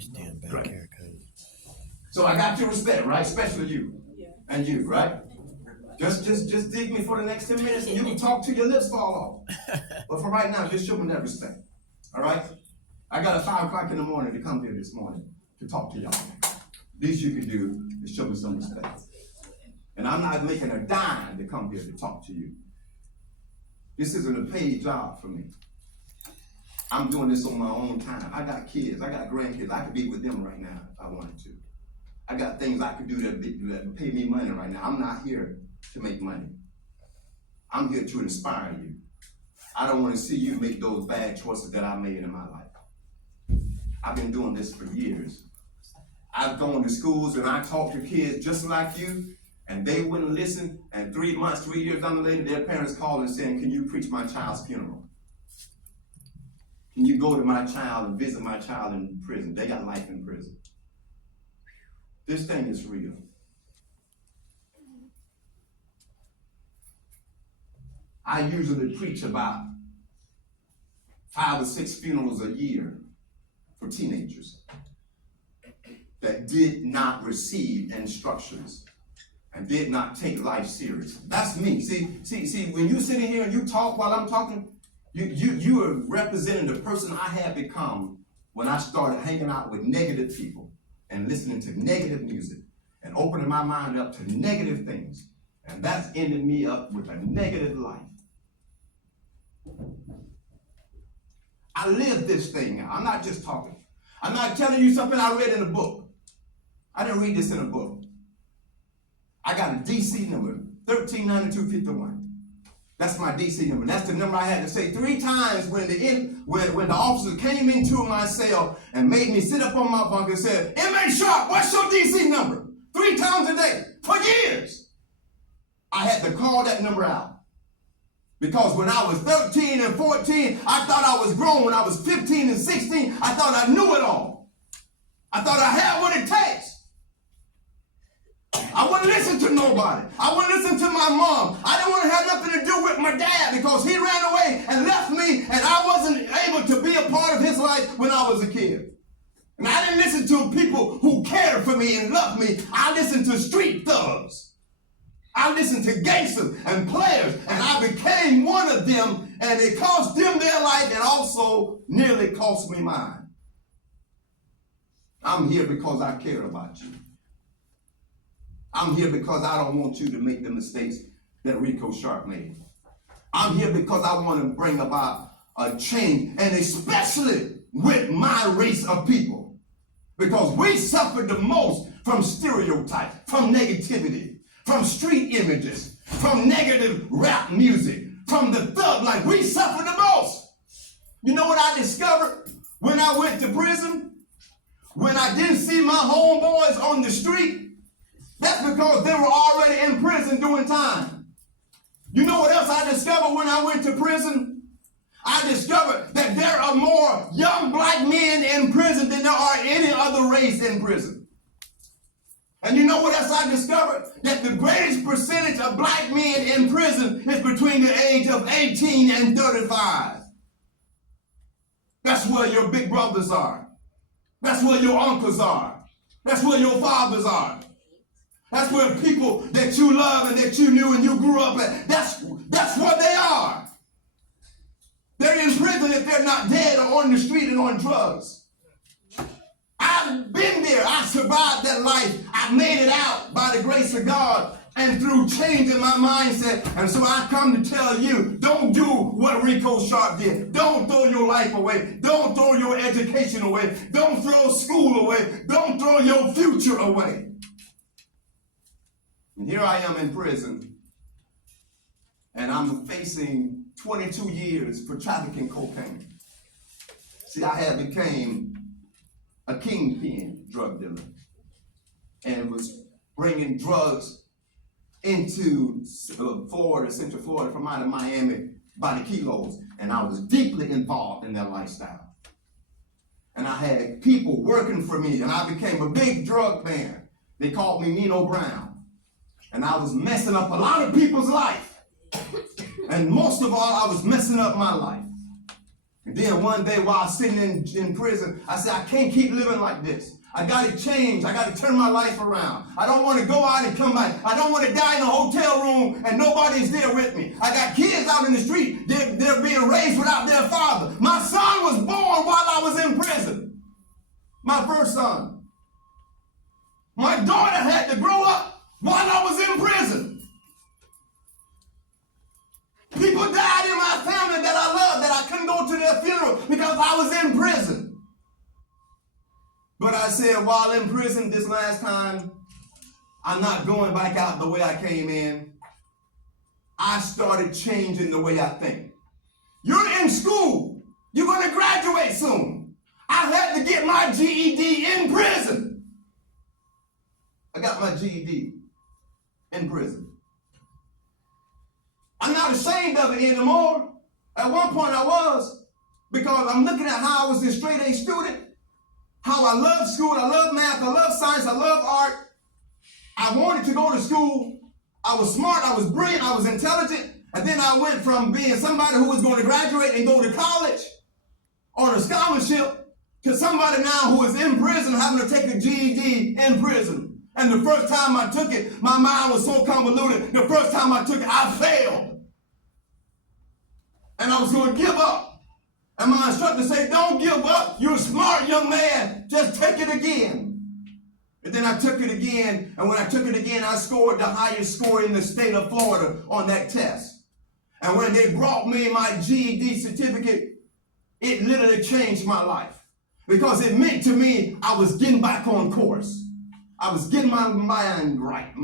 You still back Right. here, cuz. So I got your respect, right? Especially you. And you, right? Just dig me for the next 10 minutes and you can talk till your lips fall off. But for right now, just show me that respect. All right? I got a 5 o'clock in the morning to come here this morning to talk to y'all. Least you can do is show me some respect. And I'm not making a dime to come here to talk to you. This isn't a paid job for me. I'm doing this on my own time. I got kids, I got grandkids. I could be with them right now if I wanted to. I got things I could do that pay me money right now. I'm not here to make money. I'm here to inspire you. I don't want to see you make those bad choices that I made in my life. I've been doing this for years. I've gone to schools and I talk to kids just like you, and they wouldn't listen, and 3 months, 3 years down the line, their parents call and saying, can you preach my child's funeral? Can you go to my child and visit my child in prison? They got life in prison. This thing is real. I usually preach about 5 or 6 funerals a year for teenagers that did not receive instructions and did not take life serious. That's me. See, when you sit in here and you talk while I'm talking, you are representing the person I have become when I started hanging out with negative people and listening to negative music and opening my mind up to negative things. And that's ended me up with a negative life. I live this thing now. I'm not just talking. I'm not telling you something I read in a book. I didn't read this in a book. I got a DC number, 139251. That's my DC number. That's the number I had to say 3 times when the officer came into my cell and made me sit up on my bunk and said, "Inmate Sharp, what's your DC number?" 3 times a day for years. I had to call that number out. Because when I was 13 and 14, I thought I was grown. When I was 15 and 16, I thought I knew it all. I thought I had what it takes. I wouldn't listen to nobody. I wouldn't listen to my mom. I didn't want to have nothing to do with my dad because he ran away and left me, and I wasn't able to be a part of his life when I was a kid. And I didn't listen to people who cared for me and loved me. I listened to street thugs. I listened to gangsters and players, and I became one of them, and it cost them their life and also nearly cost me mine. I'm here because I care about you. I'm here because I don't want you to make the mistakes that Rico Sharp made. I'm here because I want to bring about a change, and especially with my race of people, because we suffered the most from stereotypes, from negativity, from street images, from negative rap music, from the thug life. We suffered the most. You know what I discovered when I went to prison? When I didn't see my homeboys on the street, that's because they were already in prison doing time. You know what else I discovered when I went to prison? I discovered that there are more young black men in prison than there are any other race in prison. And you know what else I discovered? That the greatest percentage of black men in prison is between the age of 18 and 35. That's where your big brothers are. That's where your uncles are. That's where your fathers are. That's where people that you love and that you knew and you grew up at, that's where they are. They're in prison if they're not dead or on the street and on drugs. I've been there. I survived that life. I made it out by the grace of God and through changing my mindset. And so I come to tell you, don't do what Rico Sharp did. Don't throw your life away. Don't throw your education away. Don't throw school away. Don't throw your future away. And here I am in prison, and I'm facing 22 years for trafficking cocaine. See, I had became a kingpin drug dealer and was bringing drugs into Florida, Central Florida, from out of Miami by the kilos, and I was deeply involved in that lifestyle. And I had people working for me, and I became a big drug man. They called me Nino Brown. And I was messing up a lot of people's life. And most of all, I was messing up my life. And then one day while sitting in prison, I said, I can't keep living like this. I got to change. I got to turn my life around. I don't want to go out and come back. I don't want to die in a hotel room and nobody's there with me. I got kids out in the street. They're being raised without their father. My son was born while I was in prison. My first son. My daughter had to grow up while I was in prison. People died in my family that I loved that I couldn't go to their funeral because I was in prison. But I said, while in prison this last time, I'm not going back out the way I came in. I started changing the way I think. You're in school. You're going to graduate soon. I had to get my GED in prison. I got my GED in prison. I'm not ashamed of it anymore. At one point I was, because I'm looking at how I was a straight A student. How I love school, I love math, I love science, I love art. I wanted to go to school. I was smart, I was brilliant, I was intelligent. And then I went from being somebody who was going to graduate and go to college on a scholarship to somebody now who is in prison having to take a GED in prison. And the first time I took it, my mind was so convoluted. The first time I took it, I failed. And I was going to give up. And my instructor said, don't give up. You're a smart young man. Just take it again. And then I took it again. And when I took it again, I scored the highest score in the state of Florida on that test. And when they brought me my GED certificate, it literally changed my life. Because it meant to me I was getting back on course. I was getting my mind right.